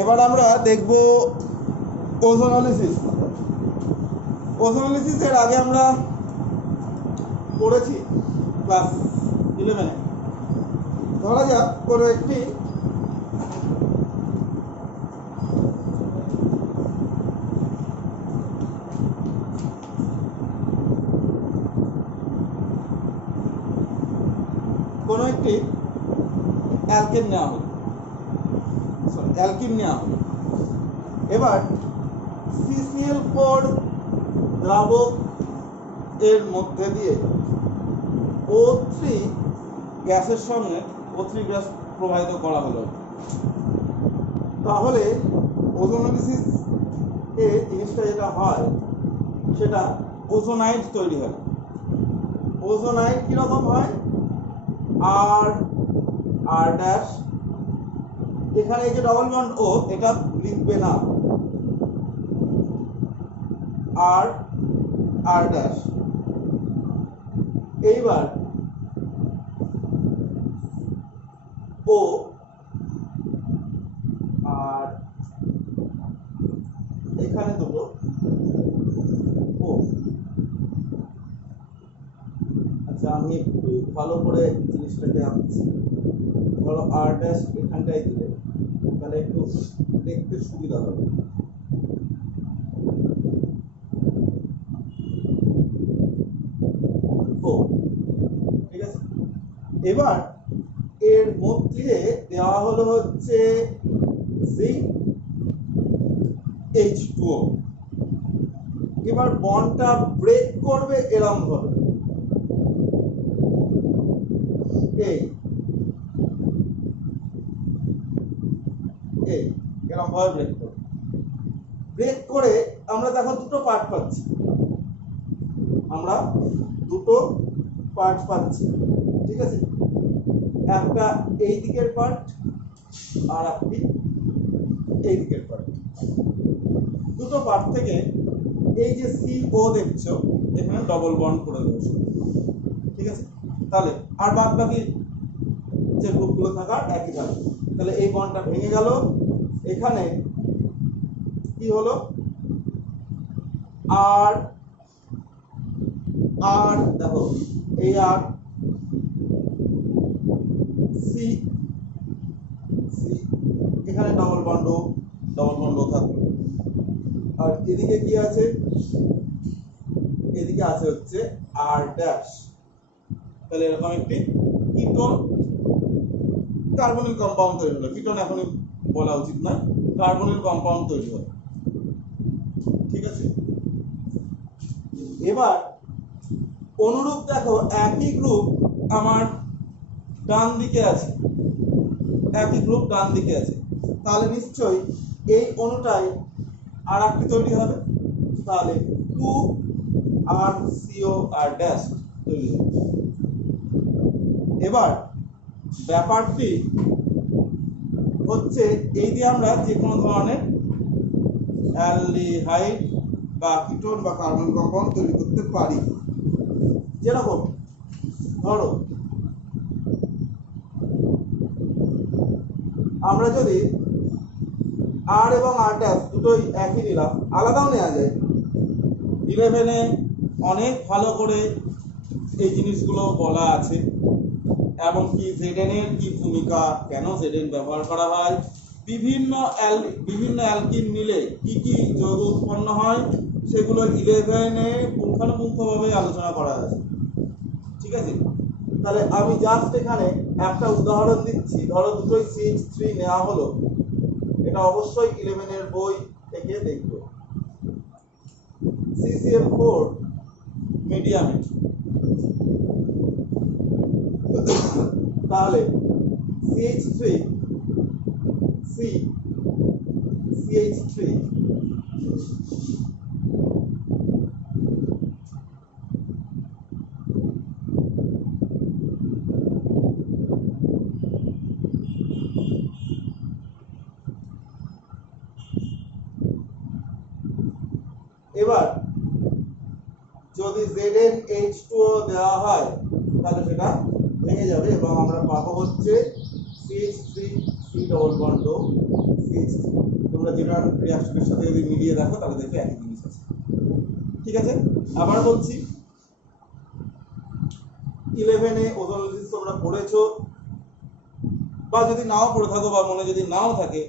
এবার আমরা দেখব ওজোনোলিসিস। ওজোনোলিসিসের আগে আমরা পড়েছি ক্লাস 11-এ। ধরা যাক কোনো একটি অ্যালকেন নেওয়া হলো, অ্যালকিন নেওয়া হলো। এবার CCl4 দ্রাবক এর মধ্যে দিয়ে O3 গ্যাসের সঙ্গে O3 গ্যাস প্রবাহিত করা হলো। তাহলে ওজোনোলিসিস এ জিনিসটা যেটা হয় সেটা ওজোনাইড তৈরি হয়। ওজোনাইড কিরকম হয়? আর ড্যাশ, এখানে এই যে ডবল বন্ড ও, এটা লিখবে না, আর ড্যাশ। এইবার ও আর এখানে দুটো ও। আচ্ছা, আমি একটু ভালো করে জিনিসটাকে আঁকছি। ধরো আর ড্যাশ এখানটায় দিলে তাহলে একটু দেখতে সুবিধা হবে। ও, ঠিক আছে। এবার এর মধ্যে দেওয়া হলো হচ্ছে H2O। এবার বন্ডটা ব্রেক করবে এরকম ভাবে, এরকম ভাবে ব্রেক করবে। ব্রেক করে আমরা দেখো দুটো পার্ট পাচ্ছি, ঠিক আছে। একটা এই দিকের পার্ট আর একটি এই দিকের পার্ট। দুটো পার্ট থেকে এই যে CO দেখছো এখানে ডবল বন্ড করে দেবো, ঠিক আছে। তাহলে আর বাদ বাকি যে গ্রুপগুলো থাকার একই থাকবে। তাহলে এই বন্ডটা ভেঙে গেল। এখানে কি হলো? আর দেখো এই আর সি এখানে ডবল বন্ড থাকবে। আর এদিকে কি আছে? এদিকে আছে হচ্ছে আর ড্যাশ। তাহলে এরকম একটি কিটোন কার্বনিল কম্পাউন্ড তৈরি হলো। কিটোন এখনই বলা উচিত না, কার্বনিল কম্পাউন্ড তৈরি হলো, ঠিক আছে। এবার অনুরূপ দেখো একই গ্রুপ আমার ডান দিকে আছে, তাহলে নিশ্চয়ই এই অণুটাই আর একটি তৈরি হবে। তাহলে 2RCO আর ড্যাশ তৈরি হবে। এবার ব্যাপারটি হচ্ছে এই দিয়ে আমরা যে কোনো ধরনের অ্যালডিহাইড বা কিটোন বা কার্বন কম্পাউন্ড তৈরি করতে পারি। যেরকম ধরো আমরা যদি আর এবং আর ড্যাশ দুটোই একই নিলাম, আলাদাও নেওয়া যায়। 11-এ অনেক ভালো করে এই জিনিসগুলো বলা আছে, এমনকি জেডেন এর কি ভূমিকা, কেন জেডেন ব্যবহার করা হয়, বিভিন্ন অ্যালকিন মিলে কি কি যৌগ উৎপন্ন হয়, সেগুলো 11-এ পুঙ্খানুপুঙ্খভাবে আলোচনা করা আছে, ঠিক আছে। তাহলে আমি জাস্ট এখানে একটা উদাহরণ দিচ্ছি। ধরো দুটোই CH3 নেওয়া হলো, এটা অবশ্যই 11-এর বই থেকে দেখব। CCl4 মিডিয়ামে, তাহলে CH3 CH3 এবার যদি ZnH2O দেওয়া হয় তাহলে সেটা ভেঙে যাবে এবং আমরা পাবো হচ্ছে CH3 CH3 ডবল বন্ড ও CH3। তোমরা যেটা রিঅ্যাকশনের সাথে যদি মিলিয়ে দেখো তাহলে দেখবে একই জিনিস আছে। ঠিক আছে, আবার বলছি 11 এ ওজোনোলাইসিস তোমরা পড়েছো, বা যদি নাও পড়ে থাকো বা মনে যদি নাও থাকে,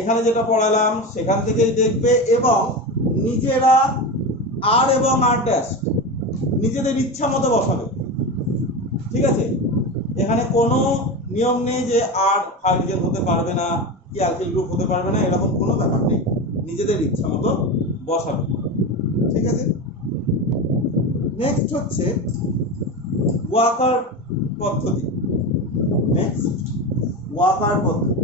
এখানে যেটা পড়ালাম সেখান থেকেই দেখবে এবং নিজেরা আর এবং আর ড্যাশ নিজেদের ইচ্ছা মতো বসাবে। ঠিক আছে, এখানে কোনো নিয়ম নেই যে আর হাইড্রোজেন হতে পারবে না কি অ্যালকিল গ্রুপ হতে পারবে না, এরকম কোনো ব্যাপার নেই, নিজেদের ইচ্ছা মতো বসাবে। ঠিক আছে, নেক্সট হচ্ছে ওয়াকার পদ্ধতি। নেক্সট ওয়াকার পদ্ধতি।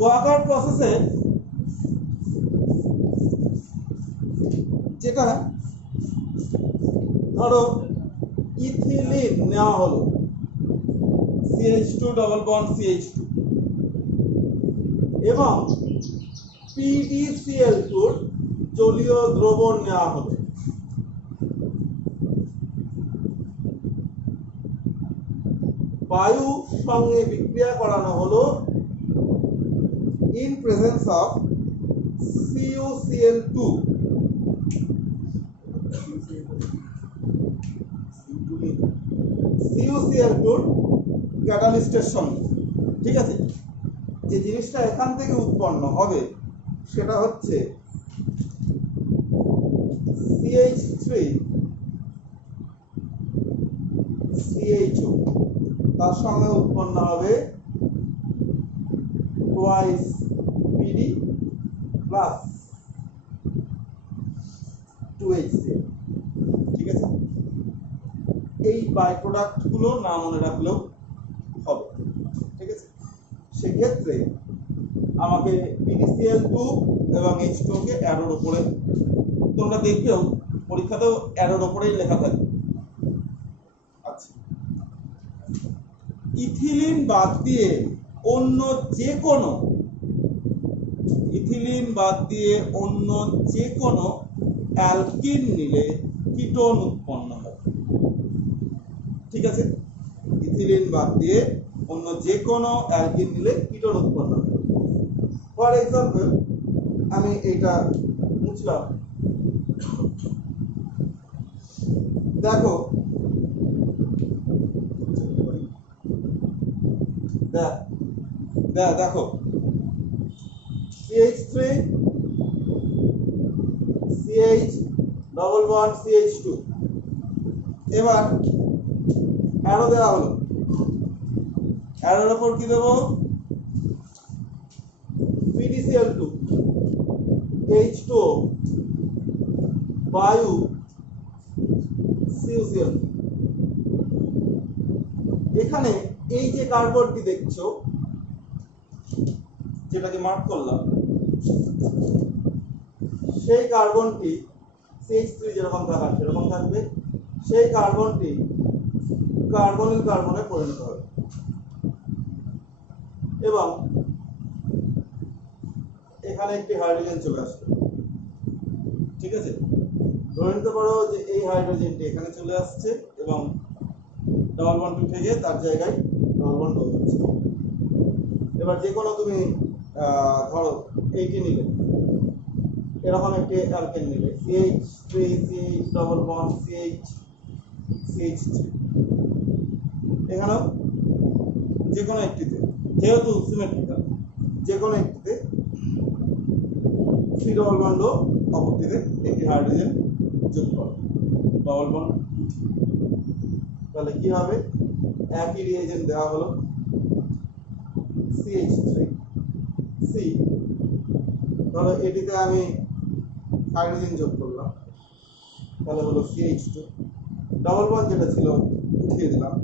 ওয়াকার প্রসেসে যেটা ধরো ইথিলিন নেওয়া হলো, CH2 ডবল বন্ড CH2 এবং PDCl2 জলীয় দ্রবণ নেওয়া হলো। বায়ু সঙ্গে বিক্রিয়া করানো হলো in presence of CuCl2 ক্যাটালিস্টের সঙ্গে। ঠিক আছে, যে জিনিসটা এখান থেকে উৎপন্ন হবে সেটা হচ্ছে CH3 CHO, তার সঙ্গে উৎপন্ন হবে twice PD প্লাস 2HCl। ঠিক আছে, এই বাই প্রোডাক্ট গুলো না মনে রাখলেও হবে। ঠিক আছে, সেক্ষেত্রে আমাকে PDCl2 এবং H2 কে অ্যারোর উপরে, তোমরা দেখবেও পরীক্ষাতেও অ্যারোর উপরেই লেখা থাকবে। আচ্ছা, ইথিলিন বাদ দিয়ে অন্য যে কোনো অ্যালকিন নিলে কিটোন উৎপন্ন হবে। ঠিক আছে, ইথিলিন বাদ দিয়ে অন্য যে কোনো অ্যালকিন নিলে কিটোন উৎপন্ন হবে। ফর এক্সাম্পল আমি এটা মুছলাম, দেখো দেখো CH3 CH double bond CH2, এবার অ্যারো দেওয়া হলো, অ্যারোর উপর কি দেবো PDCl2 H2O বায়ু CuCl। এখানে এই যে কার্বনটি দেখছো, যেটাকে মার্ক করলাম, সেই কার্বনটি CH3 যেরকম থাকার সেরকম থাকবে, সেই কার্বনটি কার্বনিল কার্বনে পরিণত হবে এবং এখানে একটি হাইড্রোজেন চলে আসবে। ঠিক আছে, ধরে নিতে পারো যে এই হাইড্রোজেনটি এখানে চলে আসছে এবং ডবল বন্ড উঠে গিয়ে তার জায়গায় ডবল বন্ড হয়ে যাচ্ছে। এবার যে কোনো তুমি ধরো এইটি নিলে, এরকম একটি অ্যালকেন নিলে CH3 CH double bond CH3, এখানেও যে কোনো একটিতে, যেহেতু সিমেট্রিক্যাল, যে কোনো একটিতে C ডবল বন্ড ও অপরটিতে একটি হাইড্রোজেন যোগ করো, ডবল বন্ড। তাহলে কি হবে, একই রিয়েজেন্ট দেওয়া হলো CH3 C, ধরো এটিতে আমি হাইড্রোজেন যোগ করলাম, তাহলে হলো CH2 ডবল বন্ড যেটা ছিল উঠিয়ে দিলাম,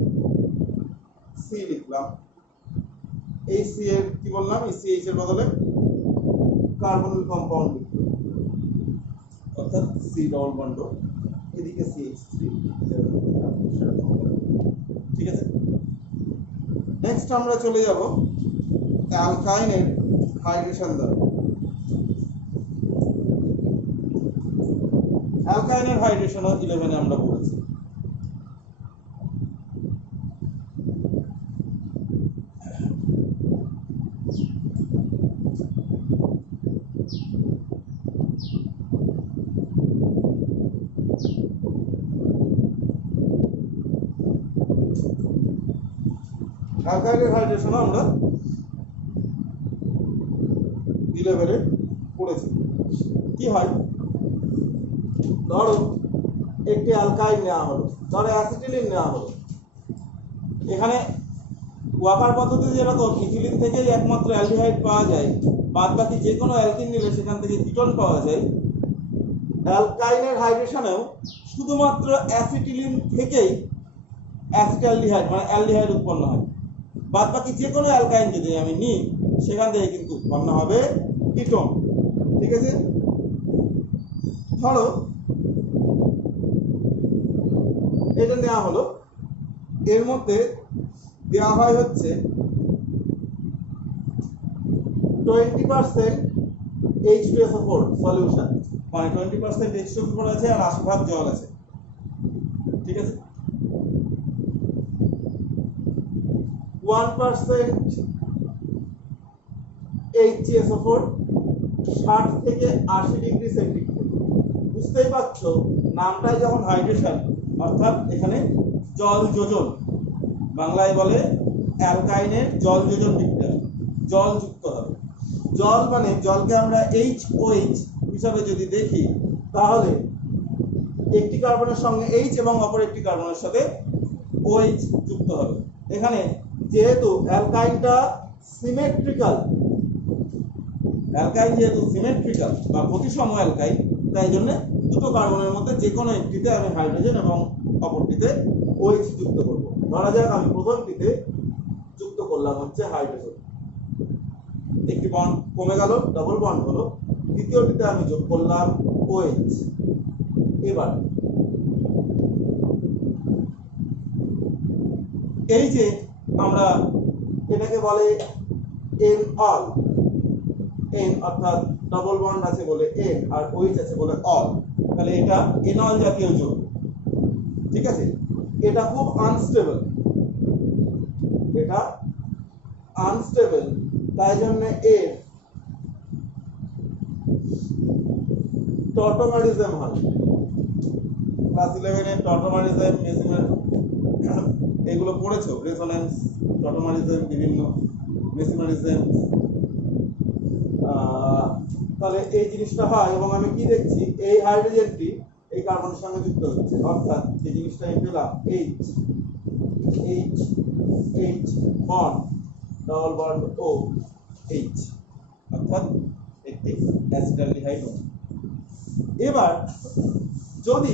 C লিখলাম, এই C এর কি বললাম, এই CH এর বদলে কার্বনিল কম্পাউন্ড লিখলাম, অর্থাৎ C ডবল বন্ড এদিকে আমরা চলে যাব অ্যালকাইনের হাইড্রেশন দ্বারা। অ্যালকাইনের হাইড্রেশন 11 আমরা পড়েছি। অ্যালকাইনের হাইড্রেশন আমরা 11 পড়েছি। কি হয়, ধরো একটি অ্যালকাইন নেওয়া হলো, ধরো অ্যাসিটিলিন নেওয়া হলো। এখানে ওয়াকার পদ্ধতিতে যেরকম ইথিলিন থেকেই একমাত্র অ্যালডিহাইড পাওয়া যায়, বাদ বাকি যে কোনো অ্যালকিন নিলে সেখান থেকে কিটোন পাওয়া যায়, অ্যালকাইনের হাইড্রেশনেও শুধুমাত্র অ্যাসিটিলিন থেকেই অ্যাসিটালডিহাইড মানে অ্যালডিহাইড উৎপন্ন হয়। বাদ বাকি যে কোনো অ্যালকাইন যদি আমি নিই সেখান থেকে কিন্তু উৎপন্ন হবে কিটোন। ঠিক আছে, ধরো এটা নেওয়া হলো, এর মধ্যে দেওয়া হয় হচ্ছে 20% H2SO4 সলিউশন, মানে 20% H2SO4 আছে আর 80% জল আছে। ঠিক আছে, 1% HCSO4 60 থেকে 80 ডিগ্রি সেন্টিগ্রেড। বুঝতেই পারছো নামটাই যখন হাইড্রেশন, অর্থাৎ এখানে জল যোজন, বাংলায় বলে অ্যালকাইনের জল যোজন বিক্রিয়া, জল যুক্ত হবে। জল মানে জলকে আমরা HOH হিসাবে যদি দেখি তাহলে একটি কার্বনের সঙ্গে H এবং অপর একটি কার্বনের সাথে OH যুক্ত হবে। এখানে যেহেতু অ্যালকাইনটা সিমেট্রিক্যাল, অ্যালকাইন যেহেতু সিমেট্রিক্যাল বা প্রতিসম অ্যালকাইন, তাই জন্য দুটো কার্বনের মধ্যে যে কোনো একটিতে আমি হাইড্রোজেন এবং অপরটিতে OH যুক্ত করব। ধরা যাক আমি প্রথমটিতে যুক্ত করলাম হচ্ছে হাইড্রোজেন, একটি বন্ড কমে গেল, ডাবল বন্ড হলো। দ্বিতীয়টিতে আমি যোগ করলাম OH। এবার এই যে আমরা এটাকে বলে এনঅল, এন অর্থাৎ ডাবল বন্ড আছে বলে এন আর OH আছে বলে অল, তাহলে এটা এনঅল জাতীয় যৌগ। ঠিক আছে, এটা খুব আনস্টেবল, এটা আনস্টেবল, তাই জন্য এর টটোমারিজম হয়। ক্লাস 11 এর টটোমারিজম, মেসিমার এগুলো পড়েছো, রেজোন্যান্স, টটোমারিজম, বিভিন্ন মেসিমারিজম। তাহলে এই জিনিসটা হয় এবং আমি কি দেখছি, এই হাইড্রোজেনটি এই কার্বনের সঙ্গে যুক্ত হচ্ছে, অর্থাৎ এই জিনিসটা আমি পেলাম H H H bond double bond O H, অর্থাৎ একটি অ্যাসিটালডিহাইড। এবার যদি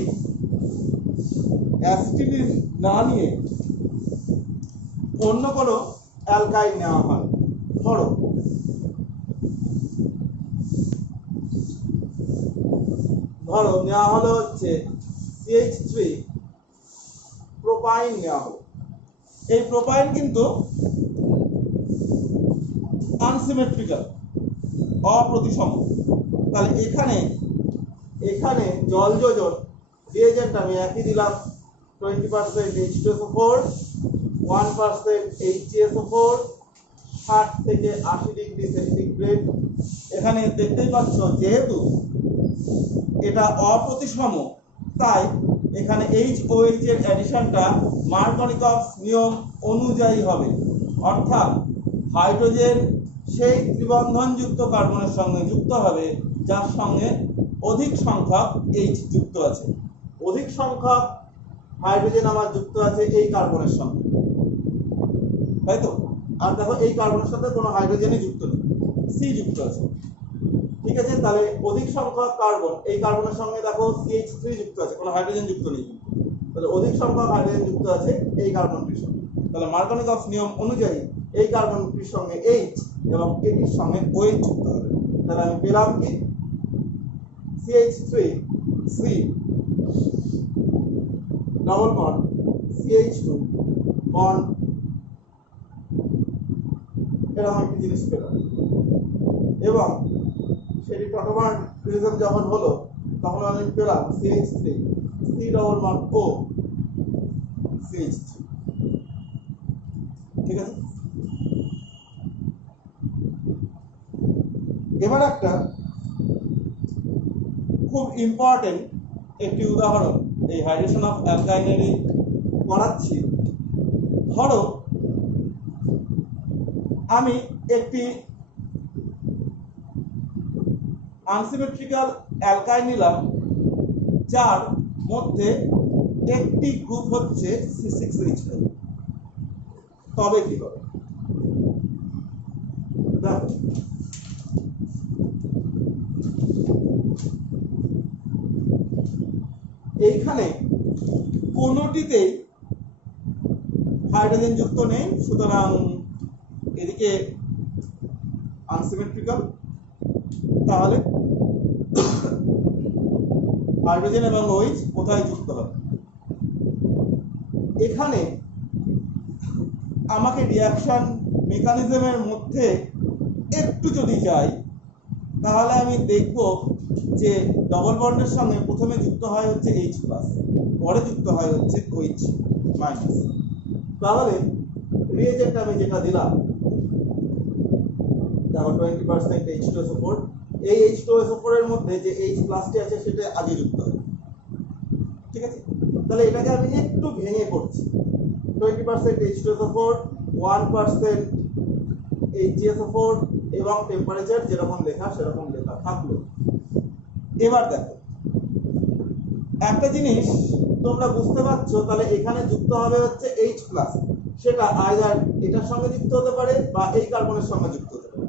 অ্যাসিটিলিন না নিয়ে অন্য কোনো অ্যালকাইন নেওয়া হয়, ধরো নেওয়া হলো হচ্ছে CH3 প্রোপাইন নেওয়া হলো। এই প্রোপাইন কিন্তু আনসিমেট্রিক্যাল, অপ্রতিসম। তাহলে এখানে জল যোজন রিয়েজেন্ট আমি একই দিলাম, 20% H2SO4, 1% HCSO4, 60 থেকে 80 ডিগ্রি সেন্টিগ্রেড। এখানে দেখতেই পাচ্ছ যেহেতু এটা অপ্রতিসম, তাই এখানে HOH এর অ্যাডিশনটা মার্কনিকভস নিয়ম অনুযায়ী হবে, অর্থাৎ হাইড্রোজেন সেই ত্রিবন্ধনযুক্ত কার্বনের সঙ্গে যুক্ত হবে যার সঙ্গে অধিক সংখ্যক H যুক্ত আছে। অধিক সংখ্যক হাইড্রোজেন আমার যুক্ত আছে এই কার্বনের সঙ্গে, তাই তো। আর দেখো এই কার্বনের সাথে কোনো হাইড্রোজেনই যুক্ত নেই, C যুক্ত আছে। ঠিক আছে, তাহলে অধিক সংখ্যক কার্বন, এই কার্বনের সঙ্গে দেখো CH3 যুক্ত আছে, কোনো হাইড্রোজেন যুক্ত নেই, তাহলে অধিক সংখ্যক হাইড্রোজেন যুক্ত আছে এই কার্বনটির সঙ্গে। তাহলে মার্কনিকভস নিয়ম অনুযায়ী এই কার্বনটির সঙ্গে H এবং এটির সঙ্গে OH যুক্ত হবে। তাহলে আমি পেলাম কি, CH3 C double bond CH2 bond এরকম একটি জিনিস পেলাম, এবং সেটি টটোমার প্রিজম যখন হলো তখন আমি পেলাম CH3 C double bond O CH3। ঠিক আছে, এবার একটা খুব ইম্পর্টেন্ট একটি উদাহরণ এই হাইড্রেশন অফ অ্যালকাইনেরই করাচ্ছি। ধরো আমি একটি আনসিমেট্রিক্যাল অ্যালকাইন নিলাম যার মধ্যে একটি গ্রুপ হচ্ছে C6H5, তবে কি হবে? দেখো এইখানে কোনোটিতেই হাইড্রোজেন যুক্ত নেই, সুতরাং এদিকে আনসিমেট্রিক্যাল। তাহলে হাইড্রোজেন এবং OH কোথায় যুক্ত হবে? এখানে আমাকে রিঅ্যাকশন মেকানিজমের মধ্যে একটু যদি যাই তাহলে আমি দেখব যে ডবল বন্ডের সঙ্গে প্রথমে যুক্ত হয় হচ্ছে H+, পরে যুক্ত হয় হচ্ছে OH-। তাহলে রিএজেন্ট আমি যেটা দিলাম দেখো 20% H2SO4, এই H2SO4 এর মধ্যে যে H+টি আছে সেটা আগে যুক্ত হবে। ঠিক আছে, তাহলে এটাকে আমি একটু ভেঙে করছি। 20% H2SO4, 1% HgSO4 এবং টেম্পারেচার যেরকম লেখা সেরকম লেখা থাকলো। এবার দেখো একটা জিনিস তোমরা বুঝতে পারছো, তাহলে এখানে যুক্ত হবে হচ্ছে H+, সেটা আইদার এটার সঙ্গে যুক্ত হতে পারে বা এই কার্বনের সঙ্গে যুক্ত হতে পারে।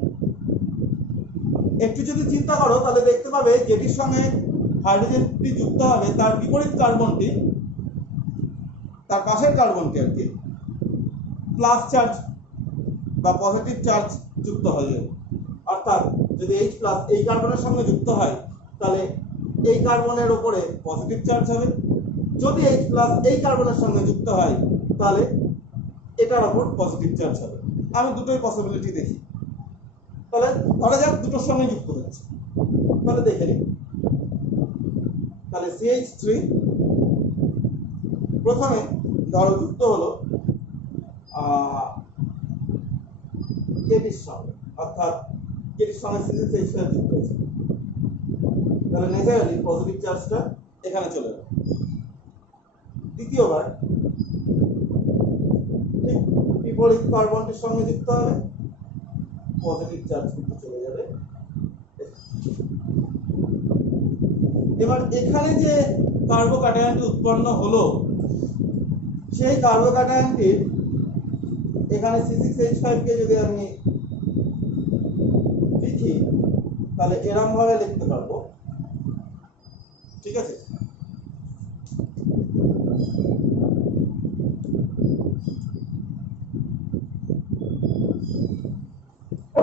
একটু যদি চিন্তা করো তাহলে দেখতে পাবে যেটির সঙ্গে হাইড্রোজেনটি যুক্ত হবে তার বিপরীত কার্বনটি, তার পাশের কার্বনটি আর কি, প্লাস চার্জ বা পজিটিভ চার্জ যুক্ত হয়ে যাবে। অর্থাৎ যদি H+ এই কার্বনের সঙ্গে যুক্ত হয় তাহলে এই কার্বনের উপরে পজিটিভ চার্জ হবে, যদি H+ এই কার্বনের সঙ্গে যুক্ত হয় তাহলে এটার উপর পজিটিভ চার্জ হবে। আমি দুটোই পসিবিলিটি দেখি। তাহলে ধরা যাক দুটোর সঙ্গে যুক্ত হচ্ছে, তাহলে দেখে নিই। তাহলে CH3 প্রথমে ধরো যুক্ত হলো এটির সঙ্গে, অর্থাৎ এটির সঙ্গে C6H5 যুক্ত হয়েছে, তাহলে ন্যাচারালি পজিটিভ চার্জটা এখানে চলে যাবে। দ্বিতীয়বার ঠিক বিপরীত কার্বনটির সঙ্গে যুক্ত হবে, পজিটিভ চার্জ কিন্তু চলে যাবে। এবার এখানে যে কার্বোক্যাটায়নটি উৎপন্ন হলো সেই কার্বোক্যাটায়নটির এখানে C6H5 কে যদি আমি লিখি তাহলে এরকম ভাবে লিখতে পারবো। ঠিক আছে,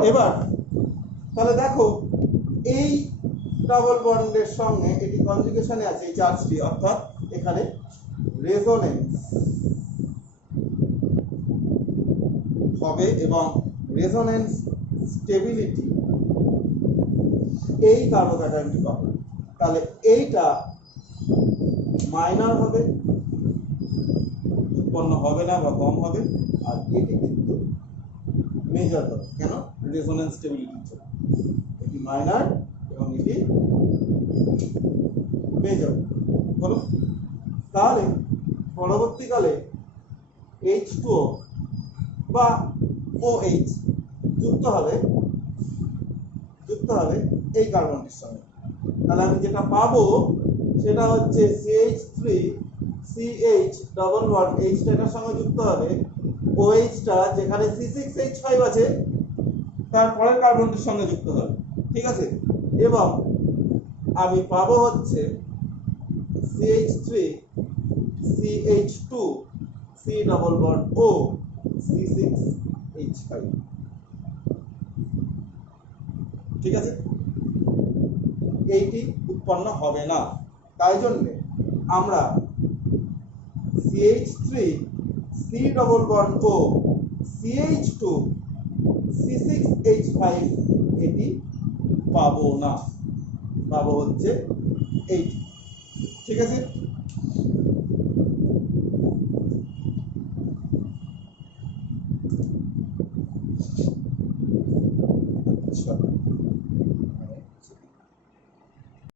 এবার তাহলে দেখো এই ডাবল বন্ডের সঙ্গে এটি কনজুগেশনে আছে এই চার্জটি, অর্থাৎ এখানে রেজোনেন্স হবে এবং রেজোনেন্স স্টেবিলিটি এই কার্বোক্যাটায়নটি পাবে। তাহলে এইটা মাইনর হবে, উৎপন্ন হবে না বা কম হবে, আর এটি কিন্তু মেজর হবে। কেন? রেজোনেন্স স্টেবিলিটির জন্য। এটি মাইনর এবং এটি মেজর হলো। তাহলে পরবর্তীকালে H2O বা OH যুক্ত হবে এই কার্বনটির সঙ্গে। তাহলে আমি যেটা পাবো সেটা হচ্ছে CH3 CH double bond H এটার সঙ্গে যুক্ত হবে, OH টা যেখানে C6H5 আছে তার পরের কার্বনটির সঙ্গে যুক্ত হবে। ঠিক আছে, এবং আমি পাবো হচ্ছে CH3 CH2 C double bond O C6H5। ঠিক আছে, এইটি উৎপন্ন হবে না। তাই জন্য আমরা CH3 C double bond O CH2 C6 five এটি পাবো না, পাবো হচ্ছে এইট। ঠিক আছে।